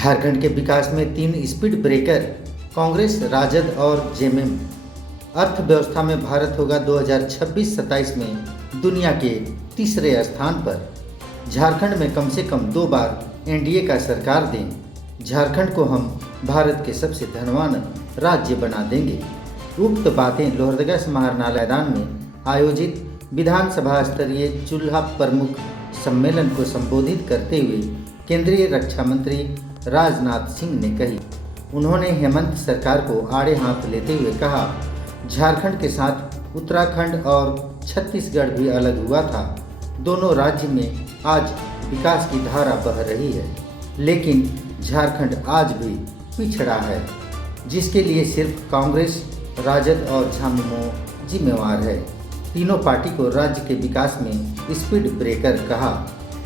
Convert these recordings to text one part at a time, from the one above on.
झारखंड के विकास में 3 speed breaker Congress, Rajad और जेएमएम। अर्थव्यवस्था में भारत होगा 2026-27 में दुनिया के तीसरे स्थान पर। झारखंड में कम से कम 2 बार एनडीए का सरकार दें। झारखंड को हम भारत के सबसे धनवान राज्य बना देंगे। उक्त बातें लोहरदगा समाहरणालय मैदान में आयोजित विधानसभा स्तरीय चूल्हा प्रमुख सम्मेलन को संबोधित करते हुए केंद्रीय रक्षा मंत्री राजनाथ सिंह ने कही। उन्होंने हेमंत सरकार को आड़े हाथ लेते हुए कहा, झारखंड के साथ उत्तराखंड और छत्तीसगढ़ भी अलग हुआ था। दोनों राज्य में आज विकास की धारा बह रही है, लेकिन झारखंड आज भी पिछड़ा है, जिसके लिए सिर्फ कांग्रेस, राजद और झामुमो जिम्मेवार है। तीनों पार्टी को राज्य के विकास में स्पीड ब्रेकर कहा।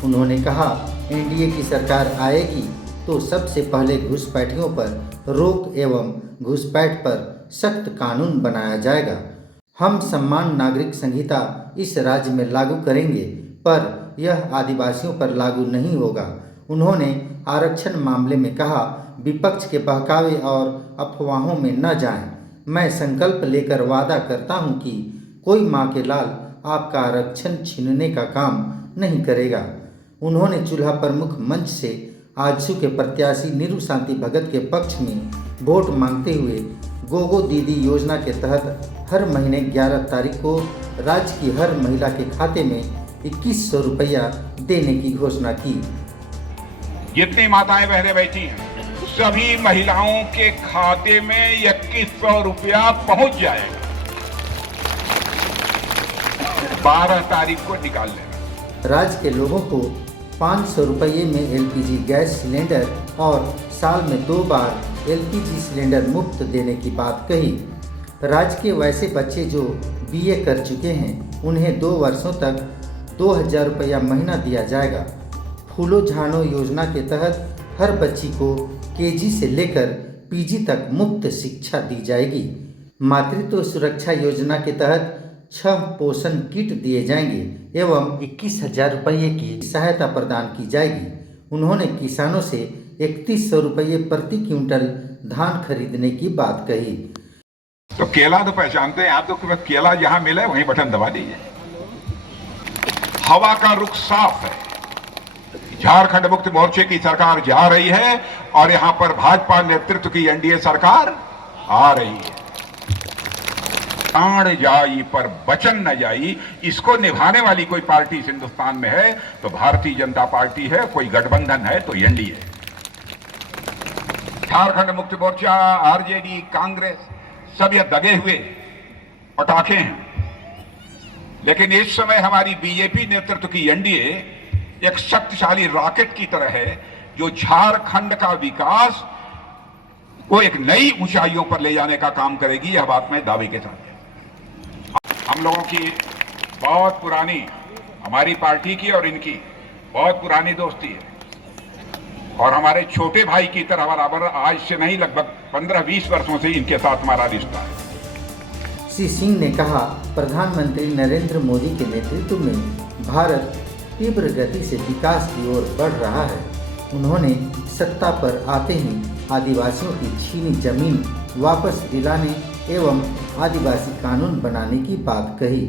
उन्होंने कहा, एनडीए की सरकार आएगी तो सबसे पहले घुसपैठियों पर रोक एवं घुसपैठ पर सख्त कानून बनाया जाएगा। हम सम्मान नागरिक संहिता इस राज्य में लागू करेंगे, पर यह आदिवासियों पर लागू नहीं होगा। उन्होंने आरक्षण मामले में कहा, विपक्ष के बहकावे और अफवाहों में न जाएं। मैं संकल्प लेकर वादा करता हूं कि कोई मां के लाल आपका आरक्षण छीनने का काम नहीं करेगा। उन्होंने चूल्हा प्रमुख मंच से आजसू के प्रत्याशी नीरू शांति भगत के पक्ष में वोट मांगते हुए गोगो दीदी योजना के तहत हर महीने 11 तारीख को राज्य की हर महिला के खाते में 2100 रुपया देने की घोषणा की। जितनी माताएं बहनें बैठी हैं, सभी महिलाओं के खाते में 2100 रुपया पहुंच जाएगा। 12 तारीख को निकाल लेना। राज्य के लोगों को 500 रुपये में एलपीजी गैस सिलेंडर और साल में 2 बार एलपीजी सिलेंडर मुफ्त देने की बात कही। राज्य के वैसे बच्चे जो बीए कर चुके हैं, उन्हें 2 वर्षों तक 2000 रुपया महीना दिया जाएगा। फूलो झानो योजना के तहत हर बच्ची को केजी से लेकर पीजी तक मुफ्त शिक्षा दी जाएगी। मातृत्व सुरक्षा योजना के तहत 6 पोषण किट दिए जाएंगे एवं 21,000 रुपये की सहायता प्रदान की जाएगी। उन्होंने किसानों से 3100 रुपये प्रति क्विंटल धान खरीदने की बात कही। तो केला तो पहचानते हैं आप, तो केला जहां मिले वहीं बटन दबा दीजिए। हवा का रुख साफ है। झारखंड मुक्ति मोर्चे की सरकार जा रही है और यहां पर भाजपा नेतृत्व की एनडीए सरकार आ रही है। प्राण जाई पर वचन न जाई, इसको निभाने वाली कोई पार्टी इस हिंदुस्तान में है तो भारतीय जनता पार्टी है, कोई गठबंधन है तो एनडीए। झारखंड मुक्ति मोर्चा, आरजेडी, कांग्रेस सब ये दगे हुए पटाखे हैं, लेकिन इस समय हमारी बीजेपी नेतृत्व की एनडीए एक शक्तिशाली रॉकेट की तरह है, जो झारखंड का विकास को एक नई ऊंचाइयों पर ले जाने का काम करेगी। यह बात मैं दावे के साथ। हम लोगों की बहुत पुरानी, हमारी पार्टी की और इनकी बहुत पुरानी दोस्ती है और हमारे छोटे भाई की तरह बराबर आज से नहीं, लगभग 15-20 वर्षों से इनके साथ हमारा रिश्ता है। श्री सिंह ने कहा, प्रधानमंत्री नरेंद्र मोदी के नेतृत्व में भारत तीव्र गति से विकास की ओर बढ़ रहा है। उन्होंने सत्ता पर आते ही आदिवासियों की छीनी जमीन वापस दिलाने एवं आदिवासी कानून बनाने की बात कही।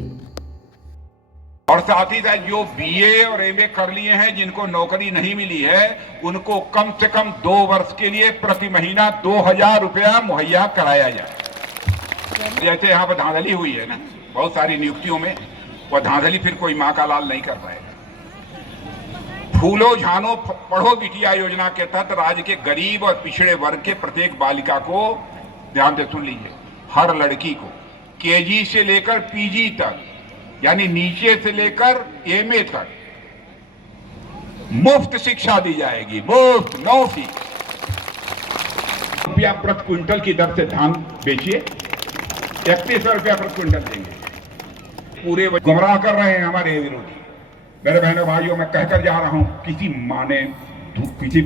और साथ ही साथ जो बीए और एमए कर लिए हैं, जिनको नौकरी नहीं मिली है, उनको कम से कम 2 वर्ष के लिए प्रति महीना 2000 रुपया मुहैया कराया जाए। जैसे यहाँ पर धांधली हुई है ना बहुत सारी नियुक्तियों में, वह धांधली फिर कोई माँ का लाल नहीं कर पाएगा। फूलो झानो पढ़ो बिटिया योजना के तहत राज्य के गरीब और पिछड़े वर्ग के प्रत्येक बालिका को, ध्यान से सुन लीजिए, हर लड़की को केजी से लेकर पीजी तक, यानी नीचे से लेकर एमए तक मुफ्त शिक्षा दी जाएगी। मुफ्त, नो फीस। रुपया प्रति क्विंटल की दर से धान बेचिए, 3100 रुपया प्रति क्विंटल देंगे। पूरे गुमराह कर रहे हैं हमारे विरोधी। मेरे बहनों भाइयों, मैं कहकर जा रहा हूं, किसी माँ ने, किसी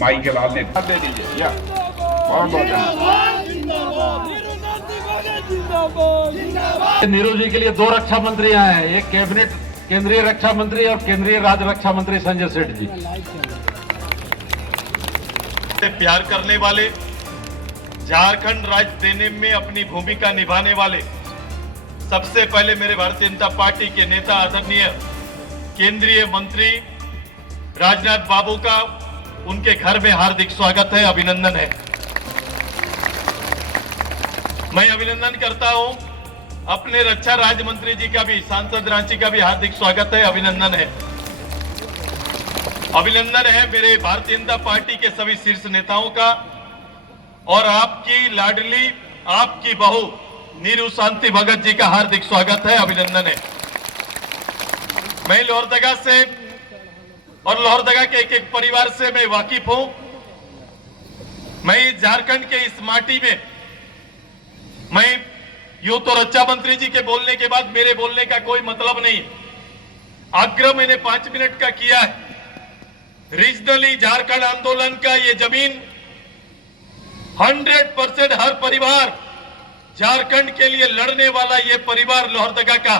माई के लाल ने दे दीजिए। या बहुत नीरू जी के लिए 2 रक्षा मंत्री आए हैं, एक कैबिनेट केंद्रीय रक्षा मंत्री और केंद्रीय राज्य रक्षा मंत्री संजय सेठ जी। से प्यार करने वाले, झारखंड राज्य देने में अपनी भूमिका निभाने वाले सबसे पहले मेरे भारतीय जनता पार्टी के नेता आदरणीय केंद्रीय मंत्री राजनाथ बाबू का उनके घर में हार्दिक स्वागत है, अभिनंदन है। मैं अभिनंदन करता हूं अपने रक्षा राज्य मंत्री जी का भी, सांसद रांची का भी हार्दिक स्वागत है, अभिनंदन है। अभिनंदन है मेरे भारतीय जनता पार्टी के सभी शीर्ष नेताओं का और आपकी लाडली, आपकी बहू नीरू शांति भगत जी का हार्दिक स्वागत है, अभिनंदन है। मैं लोहरदगा से और लोहरदगा के एक एक परिवार से मैं वाकिफ हूं। मैं झारखंड के इस माटी में, मैं यूं तो रक्षा मंत्री जी के बोलने के बाद मेरे बोलने का कोई मतलब नहीं, आग्रह मैंने 5 मिनट का किया है। रीजनली झारखंड आंदोलन का ये जमीन 100% हर परिवार, झारखंड के लिए लड़ने वाला ये परिवार लोहरदगा का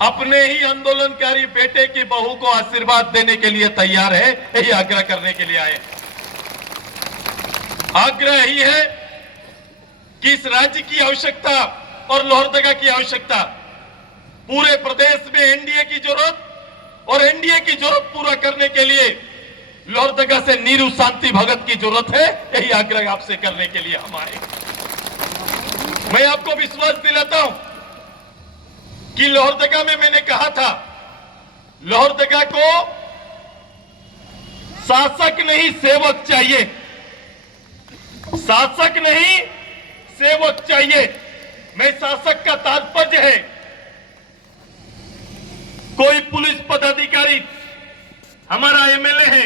अपने ही आंदोलनकारी बेटे की बहू को आशीर्वाद देने के लिए तैयार है, यही आग्रह करने के लिए आए। आग्रह यही है कि इस राज्य की आवश्यकता और लोहरदगा की आवश्यकता, पूरे प्रदेश में एनडीए की जरूरत और एनडीए की जरूरत पूरा करने के लिए लोहरदगा से नीरू शांति भगत की जरूरत है, यही आग्रह आपसे करने के लिए हम आए। मैं आपको विश्वास दिलाता हूं कि लोहरदगा में मैंने कहा था, लोहरदगा को शासक नहीं सेवक चाहिए, शासक नहीं सेवक चाहिए। मैं शासक का तात्पर्य है कोई पुलिस पदाधिकारी हमारा एमएलए है,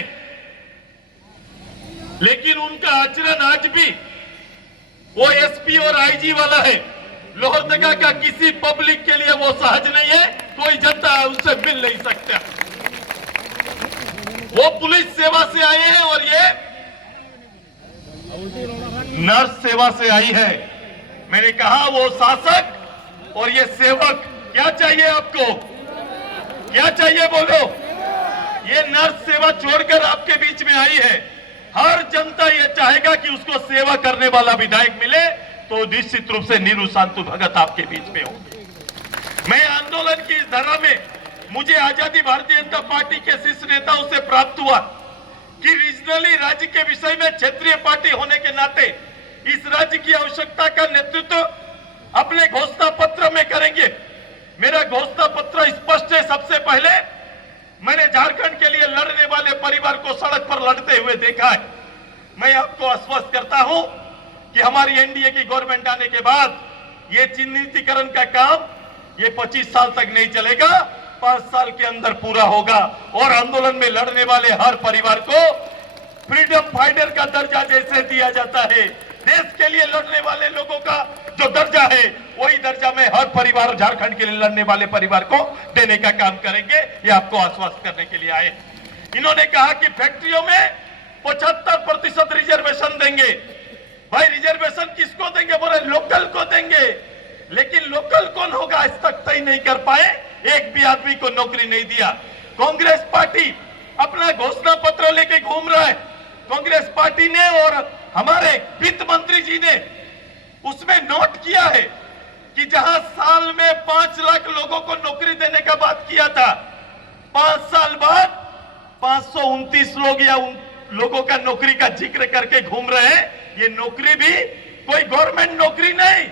लेकिन उनका आचरण आज भी वो एसपी और आईजी वाला है। लोहरदगा का किसी पब्लिक के लिए वो सहज नहीं है, कोई जनता उससे मिल नहीं सकता। वो पुलिस सेवा से आए हैं और ये नर्स सेवा से आई है। मैंने कहा वो शासक और ये सेवक, क्या चाहिए आपको, क्या चाहिए बोलो। ये नर्स सेवा छोड़कर आपके बीच में आई है। हर जनता ये चाहेगा कि उसको सेवा करने वाला विधायक मिले, तो निश्चित रूप से नीरू शांति भगत आपके बीच में होंगे। मैं आंदोलन की इस धारा में मुझे आजादी भारतीय जनता पार्टी के शीर्ष नेताओं से प्राप्त हुआ कि रीजनली राज्य के विषय में क्षेत्रीय पार्टी होने के नाते इस राज्य की आवश्यकता का नेतृत्व अपने घोषणा पत्र में करेंगे। मेरा घोषणा पत्र स्पष्ट है। सबसे पहले मैंने झारखंड के लिए लड़ने वाले परिवार को सड़क पर लड़ते हुए देखा है। मैं आपको आश्वस्त करता हूं कि हमारी एनडीए की गवर्नमेंट आने के बाद ये चिन्हितीकरण का काम ये 25 साल तक नहीं चलेगा, 5 साल के अंदर पूरा होगा और आंदोलन में लड़ने वाले हर परिवार को फ्रीडम फाइटर का दर्जा जैसे दिया जाता है, देश के लिए लड़ने वाले लोगों का जो दर्जा है वही दर्जा में हर परिवार, झारखंड के लिए लड़ने वाले परिवार को देने का काम करेंगे। ये आपको आश्वस्त करने के लिए आए। इन्होंने कहा कि फैक्ट्रियों में 75% रिजर्वेशन देंगे। भाई रिजर्वेशन किसको देंगे, बोले लोकल को देंगे, लेकिन लोकल कौन होगा आज तक तय नहीं कर पाए, एक भी आदमी को नौकरी नहीं दिया। कांग्रेस पार्टी अपना घोषणा पत्र लेके घूम रहा है। कांग्रेस पार्टी ने और हमारे वित्त मंत्री जी ने उसमें नोट किया है कि जहां साल में 5 लाख लोगों को नौकरी देने का बात किया था, 5 साल बाद 529 लोग या उन लोगों का नौकरी का जिक्र करके घूम रहे हैं। ये नौकरी भी कोई गवर्नमेंट नौकरी नहीं,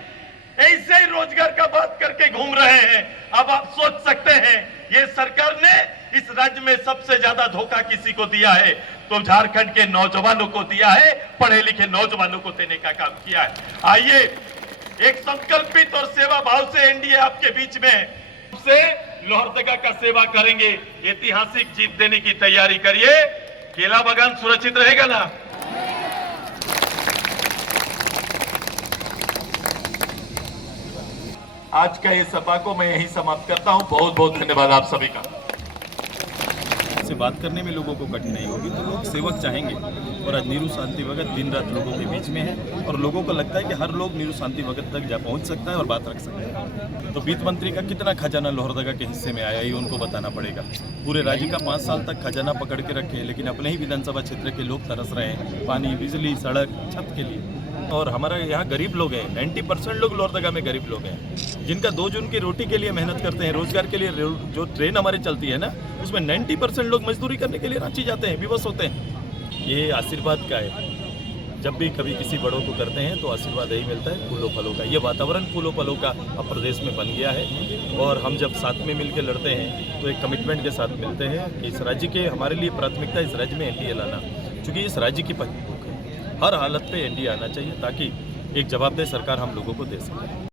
ऐसे ही रोजगार का बात करके घूम रहे हैं। अब आप सोच सकते हैं ये सरकार ने इस राज्य में सबसे ज्यादा धोखा किसी को दिया है, तो झारखंड के नौजवानों को दिया है, पढ़े लिखे नौजवानों को देने का काम किया है। आइए एक संकल्पित और सेवा भाव से एनडीए आपके बीच में से लोहरदगा का सेवा करेंगे। ऐतिहासिक जीत देने की तैयारी करिए। केला बागान सुरक्षित रहेगा ना। आज का ये सभा को मैं यहीं समाप्त करता हूं। बहुत बहुत धन्यवाद आप सभी का। से बात करने में लोगों को कठिनाई होगी, तो लोग सेवक चाहेंगे। और आज नीरू शांति भगत दिन रात लोगों के बीच में है और लोगों को लगता है कि हर लोग नीरू शांति भगत तक जा पहुंच सकता है और बात रख सकता है। तो वित्त मंत्री का कितना खजाना लोहरदगा के हिस्से में आया, ये उनको बताना पड़ेगा। पूरे राज्य का 5 साल तक खजाना पकड़ के रखे, लेकिन अपने ही विधानसभा क्षेत्र के लोग तरस रहे हैं पानी, बिजली, सड़क, छत के लिए। और हमारा यहाँ गरीब लोग हैं, 90% लोग लोहरदगा में गरीब लोग हैं, जिनका 2 जून की रोटी के लिए मेहनत करते हैं, रोजगार के लिए। जो ट्रेन हमारी चलती है ना, उसमें 90% लोग मजदूरी करने के लिए रांची जाते हैं, विवश होते हैं। ये आशीर्वाद का है, जब भी कभी किसी बड़ों को करते हैं तो आशीर्वाद यही मिलता है, फूलों फलों का। ये वातावरण फूलों फलों का अब प्रदेश में बन गया है। और हम जब साथ में मिलकर लड़ते हैं तो एक कमिटमेंट के साथ मिलते हैं कि इस राज्य के हमारे लिए प्राथमिकता इस राज्य में एनडीए लाना, क्योंकि इस राज्य की भूख है। हर हालत पे एनडीए आना चाहिए ताकि एक जवाबदेह सरकार हम लोगों को दे सकें।